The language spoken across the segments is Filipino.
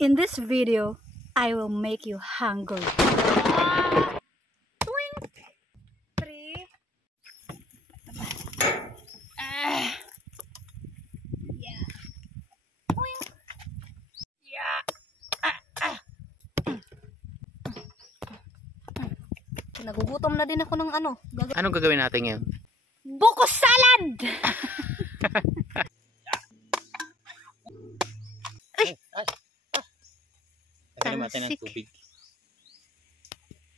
In this video, I will make you hungry. Twink! 3. Yeah. Twink! Yeah. Nagugutom na din ako ng ano. Anong gagawin natin ngayon? Buko salad! Lagyan natin ng tubig.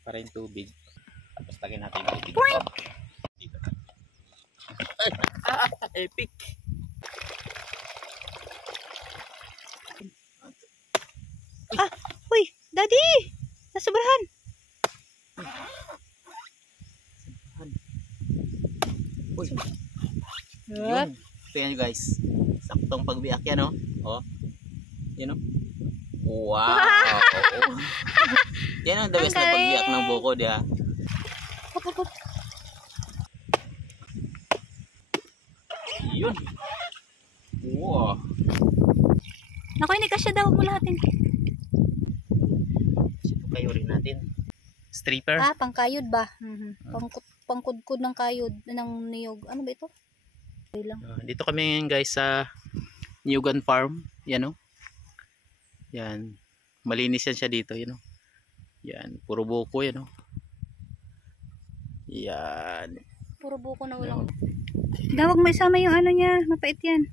Para yung tubig. Tapos lagyan natin yung tubig. Dito. Epic! Uy! Daddy! Nasobrahan! Uy! Yun. Tingnan nyo guys. Saktong pagbiyak yan, oh. Oh. Yan, oh. Wow! Yan ang the best na pagbiyak ng bukod, ya. Yun. Wow. Naku, hindi kasya daw. Huwag mo lahatin. Ito kayo rin natin. Stripper? Ah, pangkayod ba? Pangkudkod ng kayod. Ng niyog. Ano ba ito? Okay lang. Dito kami guys sa Niyugan Farm. Yan, oh. Yan. Malinis yan siya dito. Yan, oh. Yan. Puro buko yan, oh. Yan. Puro buko na ulang. Dawag may sama yung ano niya. Mapait yan.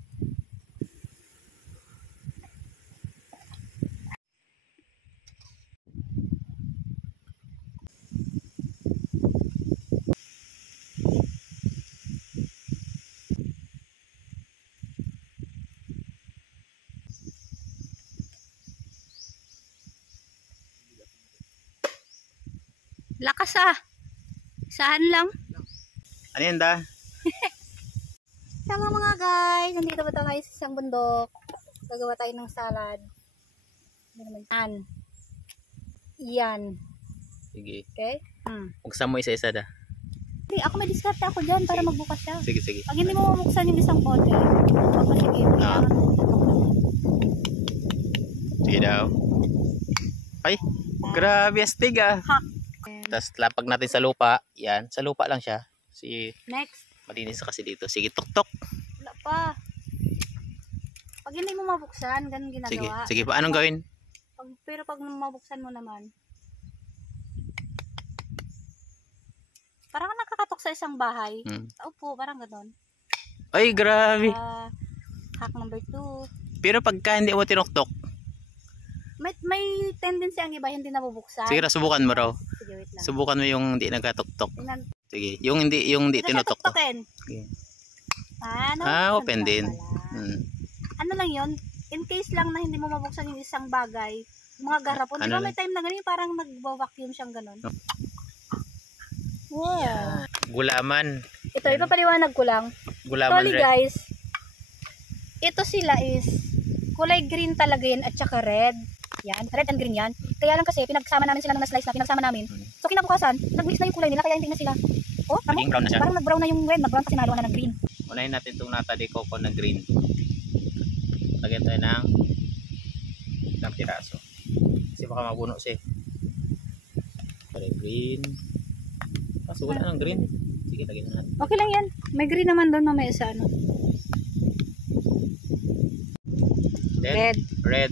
Lakas ah. Saan lang? Ano yan da? Tama mga guys. Nandito ba tayo sa isang bundok? Gagawa tayo ng salad. Yan. Yan. Sige. Okay? Buksan mo isa-isa da. Hindi, ako may diskarte ako dyan para magbukas siya. Sige, sige. Pag hindi mo mabuksan yung isang bote, magpasigil. Sige daw. Ay, grabe astig ah. Tapos lapag natin sa lupa. Yan, sa lupa lang siya. Next. Malinis kasi dito. Sige, tok-tok. Wala pa. Pag hindi mo mabuksan, ganun ginagawa. Sige, sige pa. Anong gawin? Pero pag mabuksan mo naman, parang nakakatok sa isang bahay. Opo, parang ganun. Ay, grabe. Hack number 2. Pero pagka hindi mo tinoktok, may tendency ang iba hindi nabubuksan. sige, subukan mo raw. Sige, wait lang. Subukan mo yung hindi nagkatoktok. Sige, yung hindi tinutoktok. Okay. Open din. Ano lang yun? In case lang na hindi mo mabuksan yung isang bagay, mga garapon. Di ba may time na ganun, parang nag-vacuum siyang ganun. Wow. Yeah. Gulaman. Ito, ipapaliwanag ko lang. Gulaman Sorry red. guys. Ito sila is kulay green talaga yan at saka red. Yan, red and green yan. Kaya lang kasi pinagsama namin sila ng na-slice na pinagsama namin. So kinabukasan, nag-mix na yung kulay nila kaya hindi na sila. Oh, naging brown na siya. Parang nag-brown na yung red, nag-brown kasi naluan na ng green. Unahin natin itong nata de coco na green. Lagyan tayo ng piraso. Kasi baka mabuno siya. Green. Kaso wala ng green. Sige, lagyan na natin. Okay lang yan. May green naman doon mamaya sa ano. Then, red.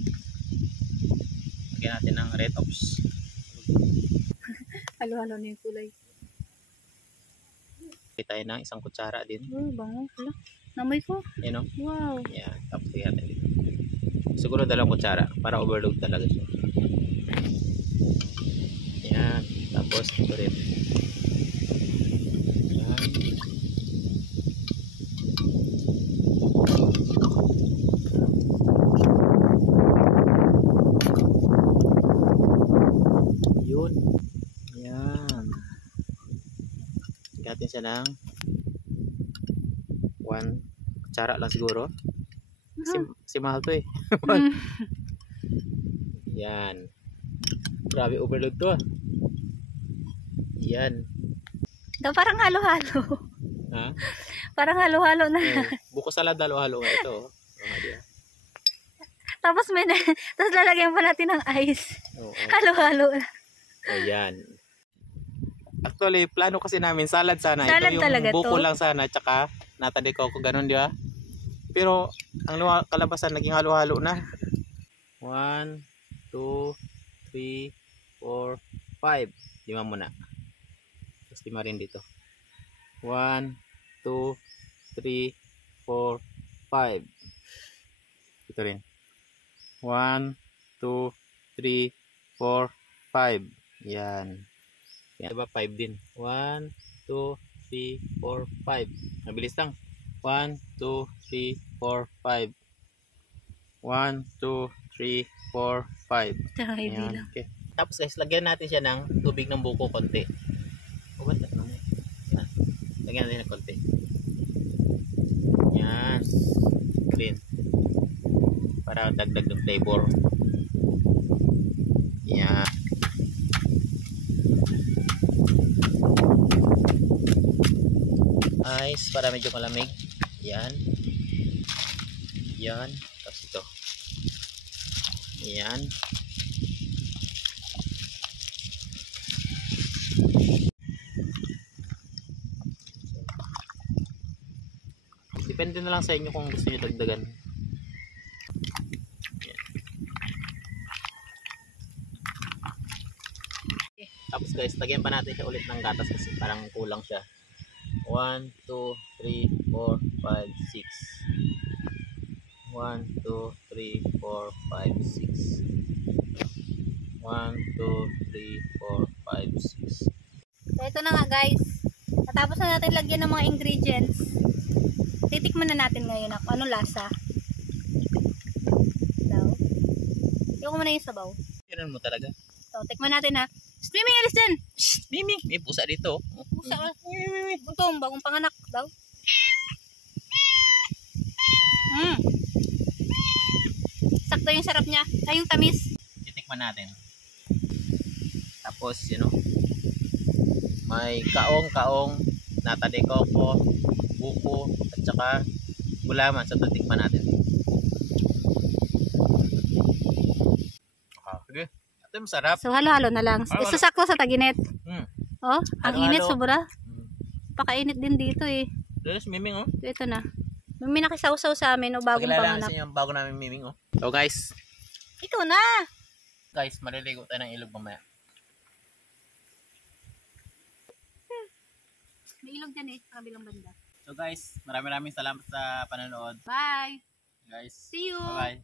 Lagyan natin ng red ops. Halo-halo na yung kulay. Lagyan tayo ng isang kutsara din. Oh, bango. Hala. Namoy ko. Yan o. Wow. Yan. Tapos lagyan natin dito. Siguro 2 kutsara para overload talaga siya. Yan. Tapos ito rin. Yan. Yun. Yan. Lagyan siya ng 1 kutsara lang siguro. Kasi mahal to eh. Yan. Grabe overload to ah. Yan. Daw parang halo-halo. Ha? Parang halo-halo na. Buko salad halo-halo nga ito. Tapos tapos lalagyan pa natin ng ice. Oo. Halo-halo. Ayan. Actually, plano kasi namin salad sana. Salad Ito yung talaga buko to. lang sana, tsaka nata de coco, ganun, di ba? Pero, ang kalabasan naging halo-halo na. 1, 2, 3, 4, 5. 5 muna. Tapos 5 rin dito. 1, 2, 3, 4, 5. Ito rin. 1, 2, 3, 4, 5. Yan. Yan ba? 5 din. 1, 2, 3, 4, 5. Mabilis lang. 1, 2, 3, 4, 5. 1, 2, 3, 4, 5. Tara, Ayan. bilang. Okay. Tapos guys, lagyan natin siya ng tubig ng buko konti. Yan. Lagyan natin ng konti. Yan. Clean. Para dagdag ng flavor. Yan. Ice para medyo malamig. Yan. Yan. Tapos ito. Yan. Depende na lang sa inyo kung gusto niyo dagdagan. Yan. Tapos guys, lagyan pa natin siya ulit ng gatas kasi parang kulang siya. 1, 2, 3, 4, 5, 6. 1, 2, 3, 4, 5, 6. 1, 2, 3, 4, 5, 6. So, ito na nga guys. Natapos na natin lagyan ng mga ingredients. Titikman na natin ngayon ako. Ano lasa? Daw. Yung ko muna yung sabaw. Yan mo talaga. So, tikman natin ha. Streaming alis din! Mimi, may pusa dito. Pusa ka. Buntong, bagong panganak daw. Sakto yung sarap niya. Ay, yung tamis. Titikman natin. Tapos, you know, may kaong, nata de coco, buko, at saka gulaman. So, titikman natin. Sige. Ito masarap. So, halo-halo na lang. Halo-halo. Isasakto sa taginit. Oh, ang Halo-halo. init sobra. Pakainit din dito eh. There's miming, oh. Ito na. May nakisaw-saw sa amin o bagong Pagkilala panganak. sa inyo ang bago namin miming, oh. So, guys. Ito na! Guys, maliligo tayo ng ilog mamaya. May ilog dyan eh, sa kabilang banda. So, guys, maraming salamat sa panonood. Bye! Guys, See you! bye-bye.